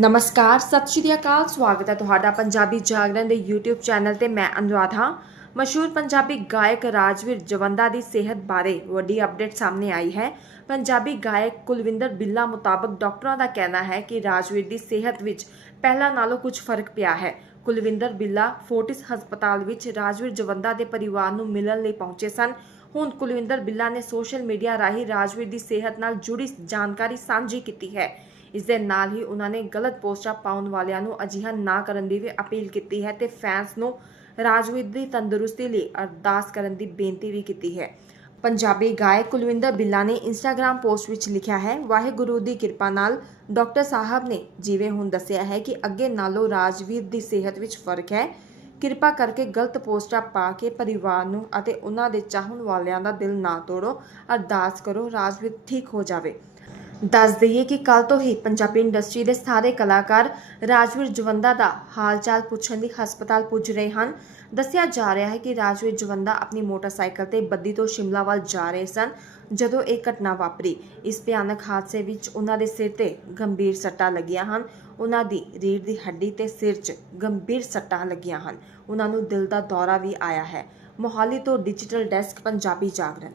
ਨਮਸਕਾਰ, ਸਤਿ ਸ਼੍ਰੀ ਅਕਾਲ, ਸਵਾਗਤ ਹੈ ਤੁਹਾਡਾ ਪੰਜਾਬੀ ਜਾਗਰਣ ਦੇ YouTube ਚੈਨਲ ਤੇ ਮੈਂ ਅਨੁਰਾਧ। ਹਾਂ ਮਸ਼ਹੂਰ ਪੰਜਾਬੀ ਗਾਇਕ ਰਾਜਵੀਰ ਜਵੰਦਾ ਦੀ ਸਿਹਤ ਬਾਰੇ ਵੱਡੀ ਅਪਡੇਟ ਸਾਹਮਣੇ ਆਈ ਹੈ। ਪੰਜਾਬੀ ਗਾਇਕ ਕੁਲਵਿੰਦਰ ਬਿੱਲਾ ਮੁਤਾਬਕ ਡਾਕਟਰਾਂ ਦਾ ਕਹਿਣਾ ਹੈ ਕਿ ਰਾਜਵੀਰ ਦੀ ਸਿਹਤ ਵਿੱਚ ਪਹਿਲਾਂ ਨਾਲੋਂ ਕੁਝ ਫ਼ਰਕ ਪਿਆ ਹੈ। ਕੁਲਵਿੰਦਰ ਬਿੱਲਾ ਫੋਰਟਿਸ ਹਸਪਤਾਲ ਵਿੱਚ ਰਾਜਵੀਰ ਜਵੰਦਾ ਦੇ ਪਰਿਵਾਰ ਨੂੰ ਮਿਲਣ ਲਈ ਪਹੁੰਚੇ ਸਨ। ਹੁਣ ਕੁਲਵਿੰਦਰ ਬਿੱਲਾ ਨੇ ਸੋਸ਼ਲ ਮੀਡੀਆ ਰਾਹੀਂ ਰਾਜਵੀਰ ਦੀ ਸਿਹਤ ਨਾਲ ਜੁੜੀ ਜਾਣਕਾਰੀ ਸਾਂਝੀ ਕੀਤੀ ਹੈ। ਇਸ ਦੇ ਨਾਲ ਹੀ ਉਹਨਾਂ ਨੇ ਗਲਤ ਪੋਸਟਾਂ ਪਾਉਣ ਵਾਲਿਆਂ ਨੂੰ ਅਜਿਹਾ ਨਾ ਕਰਨ ਦੀ ਵੀ ਅਪੀਲ ਕੀਤੀ ਹੈ ਤੇ ਫੈਨਸ ਨੂੰ ਰਾਜਵੀਰ ਦੀ ਤੰਦਰੁਸਤੀ ਲਈ ਅਰਦਾਸ ਕਰਨ ਦੀ ਬੇਨਤੀ ਵੀ ਕੀਤੀ ਹੈ। ਪੰਜਾਬੀ ਗਾਇਕ ਕੁਲਵਿੰਦਰ ਬਿੱਲਾ ਨੇ ਇੰਸਟਾਗ੍ਰam ਪੋਸਟ ਵਿੱਚ ਲਿਖਿਆ ਹੈ, ਵਾਹਿਗੁਰੂ ਦੀ ਕਿਰਪਾ ਨਾਲ ਡਾਕਟਰ ਸਾਹਿਬ ਨੇ ਜਿਵੇਂ ਹੁਣ ਦੱਸਿਆ ਹੈ ਕਿ ਅੱਗੇ ਨਾਲੋਂ ਰਾਜਵੀਰ ਦੀ ਸਿਹਤ ਵਿੱਚ ਫ਼ਰਕ ਹੈ। ਕਿਰਪਾ ਕਰਕੇ ਗਲਤ ਪੋਸਟਾਂ ਪਾ ਕੇ ਪਰਿਵਾਰ ਨੂੰ ਅਤੇ ਉਹਨਾਂ ਦੇ ਚਾਹਣ ਵਾਲਿਆਂ ਦਾ ਦਿਲ ਨਾ ਤੋੜੋ। ਅਰਦਾਸ ਕਰੋ ਰਾਜਵੀਰ ਠੀਕ ਹੋ ਜਾਵੇ। ਦੱਸ ਦਈਏ ਕਿ ਕੱਲ ਤੋਂ ਹੀ ਪੰਜਾਬੀ ਇੰਡਸਟਰੀ ਦੇ ਸਾਰੇ ਕਲਾਕਾਰ ਰਾਜਵੀਰ ਜਵੰਦਾ ਦਾ ਹਾਲਚਾਲ ਪੁੱਛਣ ਲਈ ਹਸਪਤਾਲ ਪੁੱਜ ਰਹੇ ਹਨ। ਦੱਸਿਆ ਜਾ ਰਿਹਾ ਹੈ ਕਿ ਰਾਜਵੀਰ ਜਵੰਦਾ ਆਪਣੀ ਮੋਟਰਸਾਈਕਲ ਤੇ ਬੱਦੀ ਤੋਂ ਸ਼ਿਮਲਾ ਵੱਲ ਜਾ ਰਹੇ ਸਨ ਜਦੋਂ ਇਹ ਘਟਨਾ ਵਾਪਰੀ। ਇਸ ਭਿਆਨਕ ਹਾਦਸੇ ਵਿੱਚ ਉਹਨਾਂ ਦੇ ਸਿਰ ਤੇ ਗੰਭੀਰ ਸੱਟਾਂ ਲੱਗੀਆਂ ਹਨ। ਉਹਨਾਂ ਦੀ ਰੀੜ੍ਹ ਦੀ ਹੱਡੀ ਤੇ ਸਿਰ 'ਚ ਗੰਭੀਰ ਸੱਟਾਂ ਲੱਗੀਆਂ ਹਨ। ਉਹਨਾਂ ਨੂੰ ਦਿਲ ਦਾ ਦੌਰਾ ਵੀ ਆਇਆ ਹੈ। ਮੋਹਾਲੀ ਤੋਂ ਡਿਜੀਟਲ ਡੈਸਕ, ਪੰਜਾਬੀ ਜਾਗਰਣ।